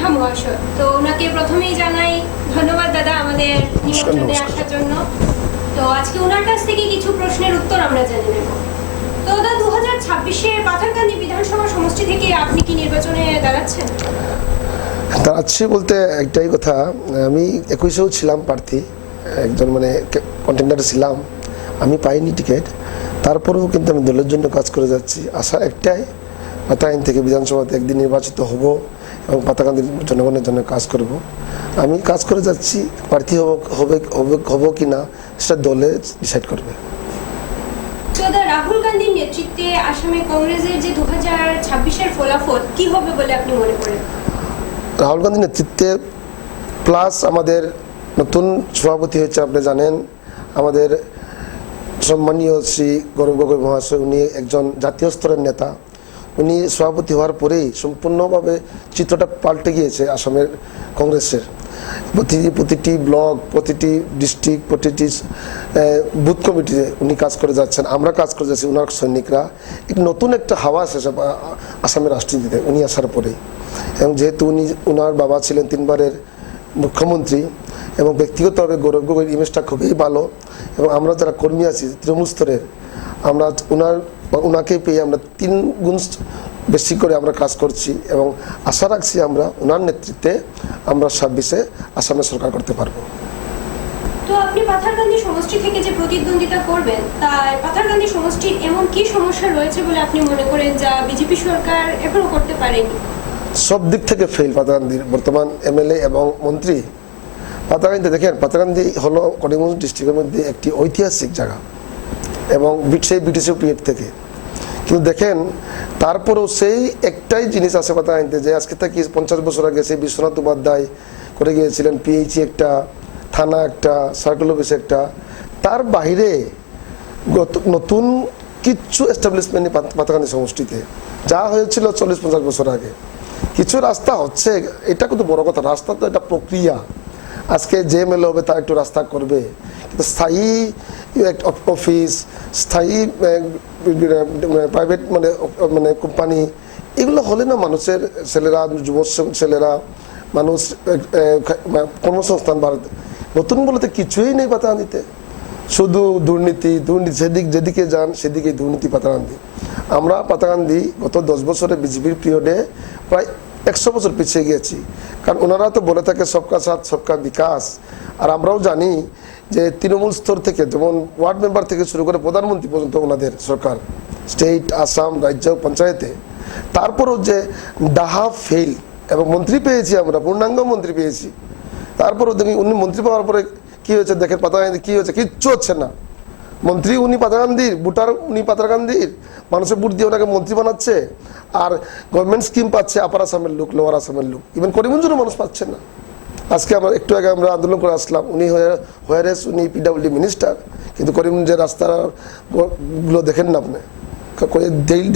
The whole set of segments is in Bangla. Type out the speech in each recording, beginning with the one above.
সিনহা মহাশয় তো ওনাকে প্রথমেই জানাই ধন্যবাদ দাদা আমাদের নিমন্ত্রণে আসার জন্য। তো আজকে ওনার কাছ থেকে কিছু প্রশ্নের উত্তর আমরা জেনে নেব। তো দাদা দু হাজার ছাব্বিশে পাথারকান্দি বিধানসভা সমষ্টি থেকে আপনি কি নির্বাচনে দাঁড়াচ্ছেন? দাঁড়াচ্ছি বলতে একটাই কথা। আমি একুশেও ছিলাম প্রার্থী। একজন মানে কন্টেন্ডার ছিলাম। আমি পাইনি টিকিট। তারপরেও কিন্তু আমি দলের জন্য কাজ করে যাচ্ছি। আশা একটাই পাতাকান্দি থেকে বিধানসভাতে একদিন নির্বাচিত হব এবং পাতাকান্দির জনগণের জন্য কাজ করব। আমি কাজ করে যাচ্ছি প্রার্থী হব হবে হবে হব কি না সেটা দলে ডিসাইড করবে। রাহুল গান্ধীর নেতৃত্বে আসামে কংগ্রেসের যে দু হাজার ছাব্বিশের ফলাফল কি হবে বলে আপনি মনে করেন? রাহুল গান্ধীর নেতৃত্বে প্লাস আমাদের নতুন সভাপতি হয়েছে আপনি জানেন। আমাদের সম্মানীয় শ্রী গৌরব গগৈ মহাশয় উনি একজন জাতীয় স্তরের নেতা। উনি সভাপতি হওয়ার পরেই সম্পূর্ণভাবে চিত্রটা পাল্টে গিয়েছে আসামের কংগ্রেসের। প্রতিটি প্রতিটি ব্লক, প্রতিটি ডিস্ট্রিক্ট, প্রতিটি বুথ কমিটিতে উনি কাজ করে যাচ্ছেন। আমরা কাজ করে যাচ্ছি ওনার সৈনিকরা। এক নতুন একটা হাওয়া এসেছে আসামের রাজনীতিতে উনি আসার পরেই। এবং যেহেতু উনি ওনার বাবা ছিলেন তিনবারের মুখ্যমন্ত্রী এবং ব্যক্তিগতভাবে গৌরব গগৈর ইমেজটা খুবই ভালো এবং আমরা যারা কর্মী আছি তৃণমূল স্তরের, আমরা ওনার ওনাকে পেয়ে আমরা তিন গুণ বেশি করে আমরা কাজ করছি এবং আশা রাখছি আমরা ওনার নেতৃত্বে আমরা ছাব্বিশে আসামে সরকার করতে পারব। তো আপনি পাথারকান্দি সমষ্টি থেকে যে প্রতিদ্বন্দ্বিতা করবেন তাই পাথারকান্দি সমষ্টির এমন কি সমস্যা রয়েছে বলে আপনি মনে করেন যা বিজেপি সরকার এখনও করতে পারেনি? সব দিক থেকে ফেল পাতাকান্দির বর্তমান এমএলএ এবং মন্ত্রী পাতাকান্দি দেখেন পাতাকান্দি হলো করিমগঞ্জ ডিস্ট্রিক্টের মধ্যে একটি ঐতিহাসিক জায়গা। এবং সেই ব্রিটিশ পিরিয়ড থেকে। কিন্তু দেখেন, তারপরেও সেই একটাই জিনিস আছে কথা আনতে, যে আজকে থেকে পঞ্চাশ বছর আগে সেই বিশ্বনাথ উপাধ্যায় করে গিয়েছিলেন পিএইচি একটা, থানা একটা, সার্কেল অফিস একটা। তার গত, নতুন কিচ্ছু এস্টাবলিশমেন্ট নেই পাত- পাতাকান্দি সমষ্টিতে। যা হয়েছিল চল্লিশ পঞ্চাশ বছর আগে। কিছু রাস্তা হচ্ছে, এটা কিন্তু বড় কথা, রাস্তা তো এটা প্রক্রিয়া। আজকে যে মেলে হবে তার একটু রাস্তা করবে। কিন্তু স্থায়ী অফিস, স্থায়ী প্রাইভেট মানে মানে কোম্পানি এগুলো হলে না মানুষের ছেলেরা, যুব ছেলেরা, মানুষ কর্মসংস্থান বাড়াতে। নতুন বলতে কিছুই নেই পাতানিতে শুধু দুর্নীতি দুর্নীতি, সেদিক, যেদিকে যান সেদিকে দুর্নীতি পাতাকান্দি আমরা পাতাকান্দি গত দশ বছরে বিজেপির পিরিয়ডে প্রায় একশো বছর পিছিয়ে গিয়েছি। কারণ ওনারা তো বলে থাকে, সবকা সাথ, সবকা বিকাশ। আর আমরাও জানি যে তৃণমূল স্তর থেকে, যেমন ওয়ার্ড মেম্বার থেকে শুরু করে প্রধানমন্ত্রী পর্যন্ত ওনাদের সরকার, স্টেট, আসাম, রাজ্য, পঞ্চায়েতে। তারপরও যে ডাহা ফেল, এবং মন্ত্রী পেয়েছি আমরা, পূর্ণাঙ্গ মন্ত্রী পেয়েছি। তারপরও দেখি উনি মন্ত্রী পাওয়ার পরে কি হয়েছে, দেখেন পাতাকান্দি কি হয়েছে, কিচ্ছু হচ্ছে না। মন্ত্রী উনি পাতাকান্দির ভোটার উনি পাতাকান্দির মানুষের বুট দিয়ে ওনাকে মন্ত্রী বানাচ্ছে, আর গভর্নমেন্ট স্কিম পাচ্ছে আপার আসামের লোক লোয়ার আসামের লোক। ইভেন করিমঞ্জুরও মানুষ পাচ্ছে না। আজকে আমরা একটু আগে আমরা আন্দোলন করে আসলাম, উনি হোয়ারেস, উনি পিডাব্লিউডি মিনিস্টার কিন্তু করিমগঞ্জের রাস্তাগুলো দেখেন না আপনি।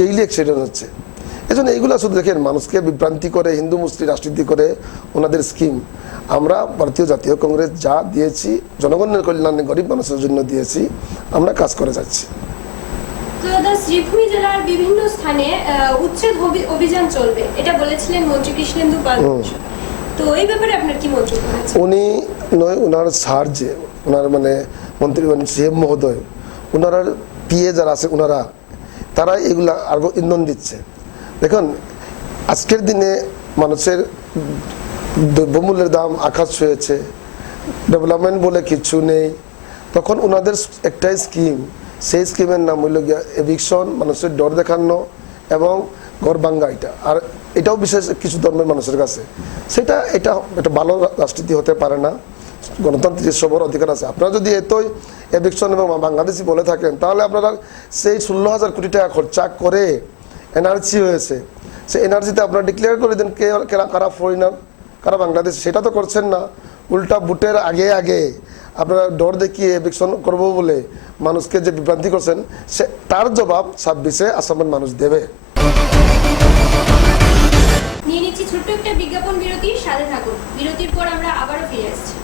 ডেইলি অ্যাক্সিডেন্ট হচ্ছে। এজন্য এইগুলো শুধু দেখেন মানুষকে বিভ্রান্তি করে হিন্দু মুসলিম রাজনীতি করে ওনাদের স্কিম আমরা ভারতীয় জাতীয় কংগ্রেস যা দিয়েছি জনগণের কল্যাণে গরিব মানুষের জন্য দিয়েছি আমরা কাজ করে যাচ্ছি। শ্রীভূমি জেলার বিভিন্ন স্থানে উচ্ছেদ অভিযান চলবে। এটা বলেছিলেন মন্ত্রী কৃষ্ণেন্দু পাল। তো এই ব্যাপারে আপনার কি মন্তব্য উনি নয় ওনার যে ওনার মানে মন্ত্রী মানে সিএম মহোদয় ওনারা পিএ যারা আছে ওনারা তারা এগুলা আরও ইন্ধন দিচ্ছে। দেখুন, আজকের দিনে মানুষের দ্রব্যমূল্যের দাম আকাশ ছুঁয়েছে, ডেভেলপমেন্ট বলে কিছু নেই। তখন ওনাদের একটাই স্কিম, সেই স্কিমের নাম হইল গিয়া এভিকশন, মানুষের ডর দেখানো এবং ঘর ভাঙ্গা এটা। আর এটাও বিশেষ কিছু ধর্মের মানুষের কাছে। সেটা, এটা একটা ভালো রাজনীতি হতে পারে না। গণতান্ত্রিক সবর অধিকার আছে। আপনারা যদি এতই এভিকশন এবং বাংলাদেশি বলে থাকেন, তাহলে আপনারা সেই ষোলো হাজার কোটি টাকা খরচা করে এনআরসি হয়েছে। সে এনআরসিতে আপনারা ডিক্লেয়ার করে দেন কে কেরা- কারা ফরেনার কারা বাংলাদেশ সেটা তো করছেন না। উল্টা বুটের আগে আগে আপনারা ডর দেখিয়ে এভিকশন করব বলে মানুষকে যে বিভ্রান্তি করছেন সে তার জবাব ছাব্বিশে আসামের মানুষ দেবে। নিয়ে নিচ্ছি ছোট্ট একটা বিজ্ঞাপন বিরতি সাথে থাকুন। বিরতির পর আমরা আবারও ফিরে আসছি।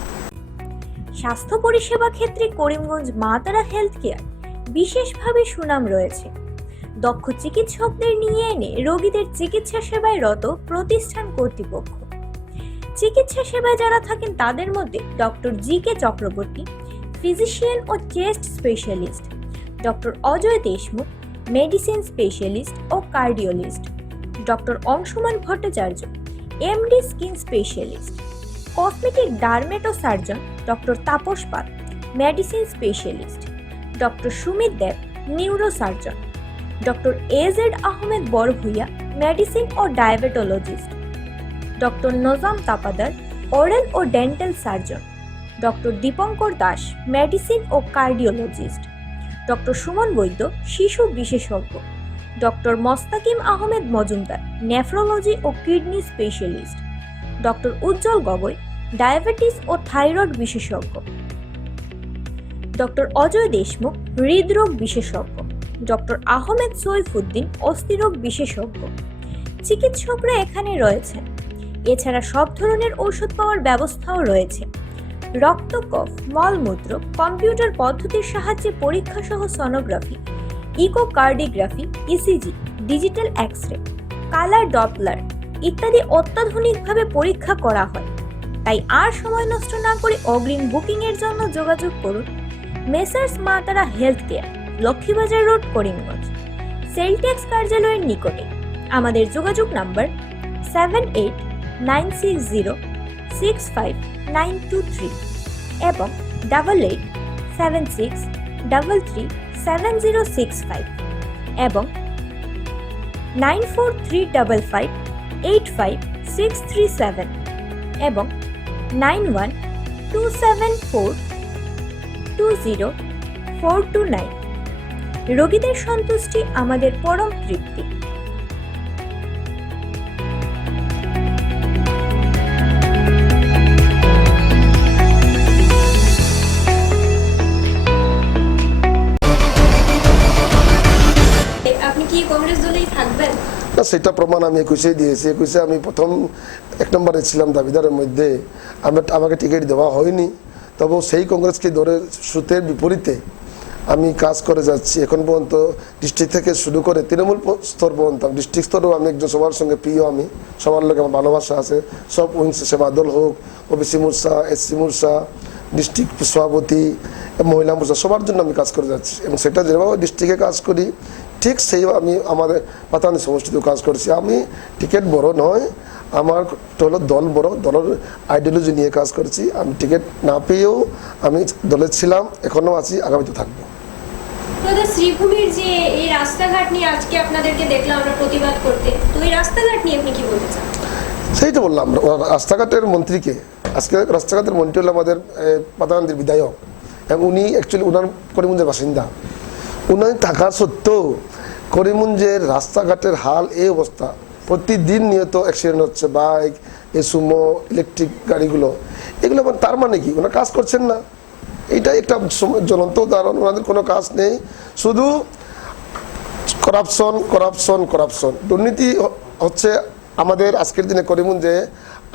স্বাস্থ্য পরিষেবা ক্ষেত্রে করিমগঞ্জ মাতারা হেলথ কেয়ার বিশেষভাবে সুনাম রয়েছে। দক্ষ চিকিৎসকদের নিয়ে এনে রোগীদের চিকিৎসা সেবায় রত প্রতিষ্ঠান কর্তৃপক্ষ। চিকিৎসা সেবায় যারা থাকেন তাদের মধ্যে doctor G K Chakraborty, physician ও chest specialist, doctor Ajay Deshmukh, medicine specialist ও cardiologist doctor Anshuman Bhattacharya, MD skin specialist, cosmetic dermato surgeon doctor Tapas Pal, medicine specialist, doctor Sumit Deb neuro doctor AZ Ahmed Borbhuiya medicine ও diabetologist doctor Nazam Tapadar oral ও dental surgeon doctor Dipankar Das medicine ও কার্ডিওলজিস্ট ডক্টর সুমন বৈদ্য শিশু বিশেষজ্ঞ, ডক্টর মস্তাকিম আহমেদ মজুমদার নেফ্রোলজি ও kidney specialist doctor Ujjwal Gogoi diabetes ও থাইরয়েড বিশেষজ্ঞ, ডক্টর অজয় দেশমুখ হৃদরোগ বিশেষজ্ঞ। ডক্টর আহমেদ সৈফুদ্দিন অস্থিরোগ বিশেষজ্ঞ। চিকিৎসকরা এখানে রয়েছেন এছাড়া সব ধরনের ঔষধ পাওয়ার ব্যবস্থাও রয়েছে। রক্তকফ মলমূত্র, কম্পিউটার পদ্ধতির সাহায্যে পরীক্ষা সহ sonography echocardiography ECG, digital X ray colour Doppler ইত্যাদি অত্যাধুনিকভাবে পরীক্ষা করা হয়। তাই আর সময় নষ্ট না করে অগ্রিম বুকিংয়ের জন্য যোগাযোগ করুন। Messrs Matara health care. Lakshmibazar road, Karimganj. Sale tax কার্যালয়ের নিকটে। আমাদের যোগাযোগ number seven eight nine six zero six five nine two three এবং double eight seven six double three seven zero six five এবং nine four three double five eight five six three seven এবং nine one two seven four two zero four two nine রোগীদের সন্তুষ্টি আমাদের পরম তৃপ্তি। এ, আপনি কি কংগ্রেস দলেই থাকবেন? না সেটা প্রমাণ আমি একুশেই দিয়েছি। একুশে আমি প্রথম এক নম্বরে ছিলাম দাবিদারের মধ্যে। আমার আমাকে টিকিট দেওয়া হয়নি। তবু সেই কংগ্রেসকে ধরে সুতের বিপরীতে আমি কাজ করে যাচ্ছি, এখন পর্যন্ত ডিস্ট্রিক্ট থেকে শুরু করে তৃণমূল স্তর পর্যন্ত, ডিস্ট্রিক্ট স্তরেও আমি একজন সবার সঙ্গে প্রিয় আমি, সবার লোক আমার ভালোবাসা আছে, সব উইংস সেবা দল হোক ওবিসি মোর্চা এসসি মোর্চা, ডিস্ট্রিক্ট সভাপতি, মহিলা মোর্চা, সবার জন্য আমি কাজ করে যাচ্ছি এবং সেটা যেভাবে ডিস্ট্রিক্টে কাজ করি, ঠিক সেই আমি আমাদের পাতানি সমষ্টিতেও কাজ করছি। আমি টিকিট বড় নয়, আমার হলো দল বড়, দলের আইডিওলজি নিয়ে কাজ করছি। আমি টিকিট না পেয়েও আমি দলে ছিলাম, এখনও আছি, আগামীতে থাকব। দাদা শ্রীভূমির যে এই রাস্তাঘাট নিয়ে আজকে আপনাদেরকে দেখলাম আমরা প্রতিবাদ করতে, তো এই রাস্তাঘাট নিয়ে আপনি কি বলতে চান? সেই তো বললাম, রাস্তাঘাটের মন্ত্রীকে, আজকে রাস্তাঘাটের মন্ত্রী হলো আমাদের পাতানন্দের বিধায়ক, এবং উনি অ্যাকচুয়ালি উনার করিমগঞ্জের বাসিন্দা। উনার থাকা সত্ত্বেও করিমগঞ্জের রাস্তাঘাটের হাল এই অবস্থা। প্রতিদিন নিয়ত অ্যাক্সিডেন্ট হচ্ছে বাইক এ সুমো ইলেকট্রিক গাড়িগুলো, এগুলো আবার তার মানে কি? ওনারা কাজ করছেন না। এইটাই একটা জ্বলন্ত উদাহরণ, ওনাদের কোনো কাজ নেই। শুধু করাপশন করাপশন করাপশন দুর্নীতি হচ্ছে আমাদের আজকের দিনে করিমগঞ্জে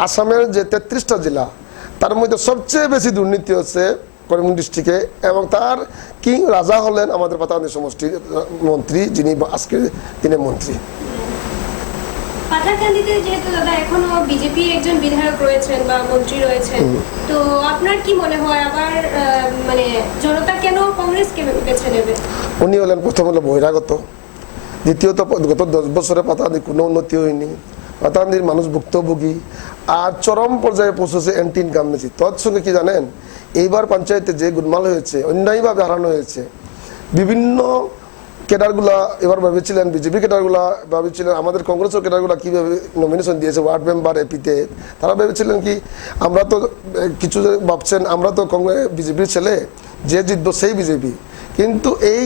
আসামের যে তেত্রিশটা জেলা, তার মধ্যে সবচেয়ে বেশি দুর্নীতি হচ্ছে করিমগঞ্জ ডিস্ট্রিক্টে এবং তার কিং রাজা হলেন আমাদের পাতানি সমষ্টির মন্ত্রী, যিনি আজকের দিনে মন্ত্রী। পাথারকান্দিতে যেহেতু দাদা এখনও বিজেপির একজন বিধায়ক রয়েছেন বা মন্ত্রী রয়েছেন তো আপনার কি মনে হয় আবার মানে জনতা কেন কংগ্রেসকে বেছে নেবে? উনি হলেন প্রথম হলো বহিরাগত দ্বিতীয়ত গত দশ বছরে পাতান্দির কোনো উন্নতি হয়নি পাতান্দির মানুষ ভুক্তভোগী আর চরম পর্যায়ে পৌঁছেছে অ্যান্টি ইনকামনেসি তৎসঙ্গে কি জানেন এইবার পঞ্চায়েতে যে গুলমাল হয়েছে অন্যায়ভাবে হারানো হয়েছে বিভিন্ন কেডারগুলা এবার ভেবেছিলেন, বিজেপি কেডারগুলা ভেবেছিলেন, আমাদের কংগ্রেসের কেডারগুলা কীভাবে নমিনেশন দিয়েছে ওয়ার্ড মেম্বার এপিতে তারা ভেবেছিলেন কি, আমরা তো কিছু ভাবছেন, আমরা তো কংগ্রেস বিজেপির ছেলে, যে জিতবো সেই বিজেপি। কিন্তু এই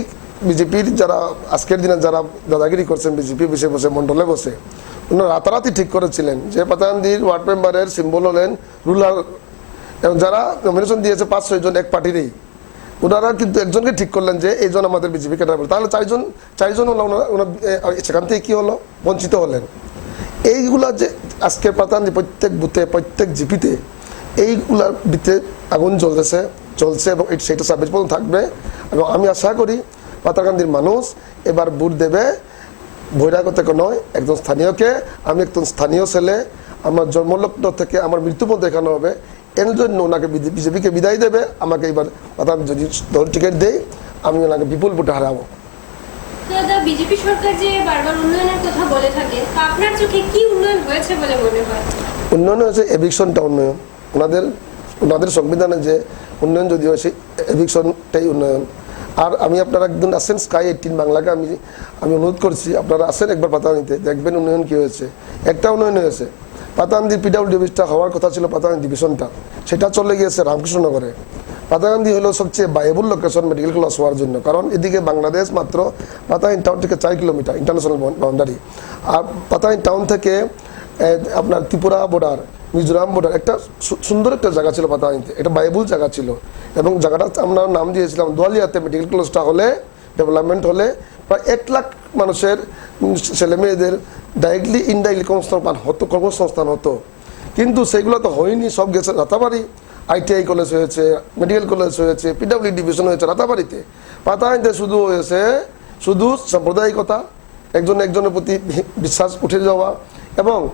বিজেপির যারা, আজকের দিনে যারা দাদাগিরি করছেন, বিজেপি বসে বসে, মণ্ডলে বসে ওনারা রাতারাতি ঠিক করেছিলেন যে পাতানদির ওয়ার্ড মেম্বারের সিম্বল হলেন রুলার এবং যারা নমিনেশন দিয়েছে, পাঁচ ছয়জন এক পার্টিরই ওনারা কিন্তু একজনকে ঠিক করলেন যে এইজন আমাদের বিজেপি ক্যাডার তাহলে চারজন চারজন হলো ওনারা সেখান থেকে কি হলো? বঞ্চিত হলেন। এইগুলা যে আজকে পাতান যে প্রত্যেক বুথে, প্রত্যেক জিপিতে এইগুলার ভিতরে আগুন জ্বলতেছে চলছে এবং সেটা ছাব্বিশ পর্যন্ত থাকবে। এবং আমি আশা করি পাতাকান্দির মানুষ এবার ভোট দেবে। বহিরাগত নয়, একজন স্থানীয়কে, আমি একজন স্থানীয় ছেলে। আমার জন্মলগ্ন থেকে আমার মৃত্যু পর্যন্ত দেখানো হবে। এর জন্য ওনাকে বিজেপিকে বিদায় দেবে? আমাকে এবার পাতান যদি দল টিকিট দেয় আমি ওনাকে বিপুল ভোটে হারাবো। বিজেপি সরকার যে বারবার উন্নয়নের কথা বলে থাকে আপনার চোখে কি উন্নয়ন হয়েছে বলে মনে হয়? উন্নয়ন হয়েছে এভিকশনটা উন্নয়ন। ওনাদের ওনাদের সংবিধানে যে উন্নয়ন যদি হয় সেই এভিকশনটাই উন্নয়ন। আর আমি আপনারা একদিন আসেন স্কাই এইটিন বাংলাকে আমি আমি অনুরোধ করছি আপনারা আসেন একবার পাতা নিতে দেখবেন উন্নয়ন কী হয়েছে। একটা উন্নয়ন হয়েছে। পাতাকান্দি পিডাব্লিউ ডিভিশনটা হওয়ার কথা ছিল পাতাকান্দি ডিভিশনটা সেটা চলে গিয়েছে রামকৃষ্ণনগরে। পাতাকান্দি হলো সবচেয়ে বায়বল লোকেশন মেডিকেল কলেজ হওয়ার জন্য, কারণ এদিকে বাংলাদেশ মাত্র পাতাকান্দি টাউন থেকে চার কিলোমিটার ইন্টারন্যাশনাল বাউন্ডারি আর পাতাকান্দি টাউন থেকে আপনার ত্রিপুরা বর্ডার মিজোরাম বর্ডার একটা সুন্দর একটা জায়গা ছিল পাতানিতে এটা বায়বুল জায়গা ছিল। এবং জায়গাটা আমরা নাম দিয়েছিলাম, দোয়ালিয়াতে মেডিকেল কলেজটা হলে ডেভেলপমেন্ট হলে প্রায় এক লাখ মানুষের ছেলে মেয়েদের ডাইরেক্টলি ইনডাইরেক্টলি কর্মসংস্থান হতো কর্মসংস্থান হতো। কিন্তু সেগুলো তো হয়নি, সব গেছে রাতাবাড়ি। আইটিআই কলেজ হয়েছে মেডিকেল কলেজ হয়েছে পিডাব্লিউ ডিভিশন হয়েছে রাতাবাড়িতে। পাতানিতে শুধু হয়েছে, শুধু সাম্প্রদায়িকতা, একজন একজনের প্রতি বিশ্বাস উঠে যাওয়া এবং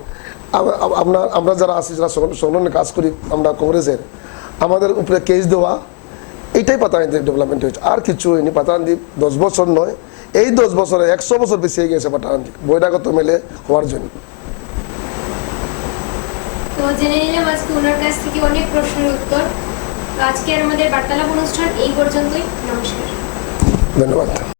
আম- আম- আমরা আমরা যারা আছি, যারা সংগঠন- কাজ করি, আমরা কংগ্রেসের, আমাদের উপরে কেস দেওয়া এইটাই পাতানিতে ডেভেলপমেন্ট হয়েছে। আর কিছু হয়নি পাতানি দশ বছর নয়। এই দশ বছরে একশো বছর বেশি হয়ে গেছে পাঠান বহিরাগত মেলে হওয়ার জন্য। তো জেনে নিলাম আজকে ওনার কাছ থেকে অনেক প্রশ্নের উত্তর। আমাদের বার্তালাপ অনুষ্ঠান এই পর্যন্তই। নমস্কার। ধন্যবাদ।